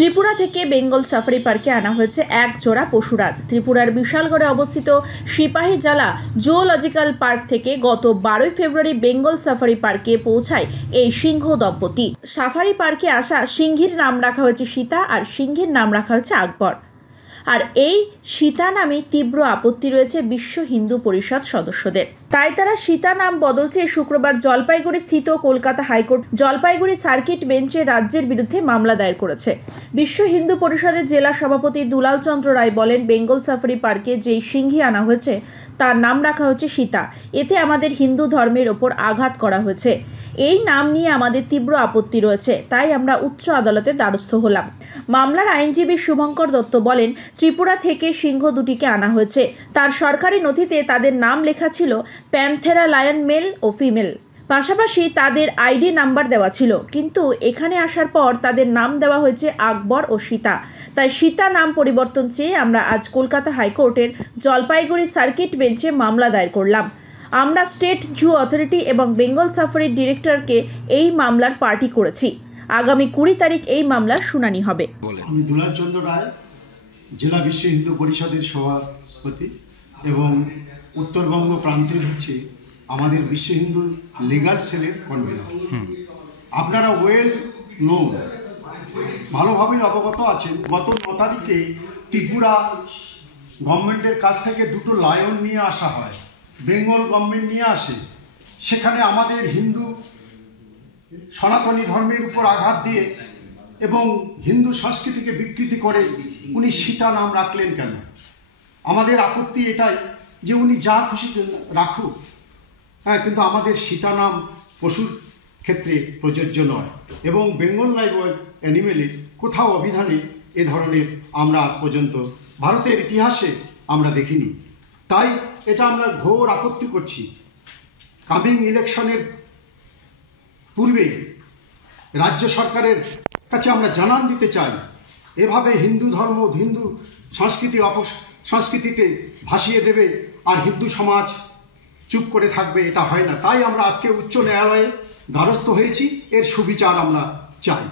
ত্রিপুরা থেকে বেঙ্গল সাফারি পার্কে আনা হয়েছে এক জোড়া পশুরাজ। ত্রিপুরার বিশালগড়ে অবস্থিত সিপাহীজলা জুওলজিক্যাল পার্ক থেকে গত 12 ফেব্রুয়ারি বেঙ্গল সাফারি পার্কে পৌঁছায় এই সিংহ দম্পতি। সাফারি পার্কে আসা সিংহীর নাম রাখা হয়েছে সীতা আর সিংহের নাম রাখা হয়েছে আকবর। আর এই সীতা নামে তীব্র আপত্তি রয়েছে বিশ্ব হিন্দু পরিষদ সদস্যদের। তাই তারা সীতা নাম বদল চেয়ে শুক্রবার জলপাইগুড়ি স্থিত কলকাতা হাইকোর্ট জলপাইগুড়ি সার্কিট বেঞ্চে রাজ্যের বিরুদ্ধে মামলা দায়ের করেছে। বিশ্ব হিন্দু পরিষদের জেলা সভাপতি দুলাল চন্দ্র রায় বলেন, বেঙ্গল সাফারি পার্কে যেই সিংহী আনা হয়েছে তার নাম রাখা হয়েছে সীতা। এতে আমাদের হিন্দু ধর্মের ওপর আঘাত করা হয়েছে। এই নাম নিয়ে আমাদের তীব্র আপত্তি রয়েছে, তাই আমরা উচ্চ আদালতের দ্বারস্থ হলাম। মামলার আইনজীবী শুভঙ্কর দত্ত বলেন, ত্রিপুরা থেকে সিংহ দুটিকে আনা হয়েছে। তার সরকারি নথিতে তাদের নাম লেখা ছিল প্যান্থেরা লায়ন মেল ও ফিমেল, পাশাপাশি তাদের আইডি নাম্বার দেওয়া ছিল, কিন্তু এখানে আসার পর তাদের নাম দেওয়া হয়েছে আকবর ও সীতা। তাই সীতা নাম পরিবর্তন চেয়ে আমরা আজ কলকাতা হাইকোর্টের জলপাইগুড়ি সার্কিট বেঞ্চে মামলা দায়ের করলাম। আমরা স্টেট জু অথরিটি এবং বেঙ্গল সাফারির ডিরেক্টরকে এই মামলার পার্টি করেছি। আগামী 20 তারিখ এই মামলার শুনানি হবে। আমি দুলাল চন্দ্র রায়, জেলা বিশ্ব হিন্দু পরিষদের সভাপতি এবং উত্তরবঙ্গ প্রান্তের হচ্ছে আমাদের বিশ্ব হিন্দু লিগাল সেলের কনভেনর। আপনারা ওয়েল নো ভালোভাবেই অবগত আছেন, গত 9 তারিখে ত্রিপুরা গভর্নমেন্টের কাছ থেকে দুটো লায়ন নিয়ে আসা হয়, বেঙ্গল গভর্নমেন্ট নিয়ে আসে। সেখানে আমাদের হিন্দু সনাতনী ধর্মের উপর আঘাত দিয়ে এবং হিন্দু সংস্কৃতিকে বিকৃতি করে উনি সীতা নাম রাখলেন কেন? আমাদের আপত্তি এটাই যে উনি যা খুশি রাখুক, কিন্তু আমাদের সীতা নাম পশুর ক্ষেত্রে প্রযোজ্য নয় এবং বেঙ্গল লাইভ অ্যানিমেলে কোথাও অভিধানে এ ধরনের আমরা আজ পর্যন্ত ভারতের ইতিহাসে আমরা দেখিনি। তাই এটা আমরা ঘোর আপত্তি করছি। কামিং ইলেকশনের পূর্বে রাজ্য সরকারের কাছে আমরা জানান দিতে চাই, এভাবে হিন্দু ধর্ম হিন্দু সংস্কৃতিতে ভাসিয়ে দেবে আর হিন্দু সমাজ চুপ করে থাকবে, এটা হয় না। তাই আমরা আজকে উচ্চ ন্যায়ালয়ে দ্বারস্থ হয়েছি, এর সুবিচার আমরা চাই।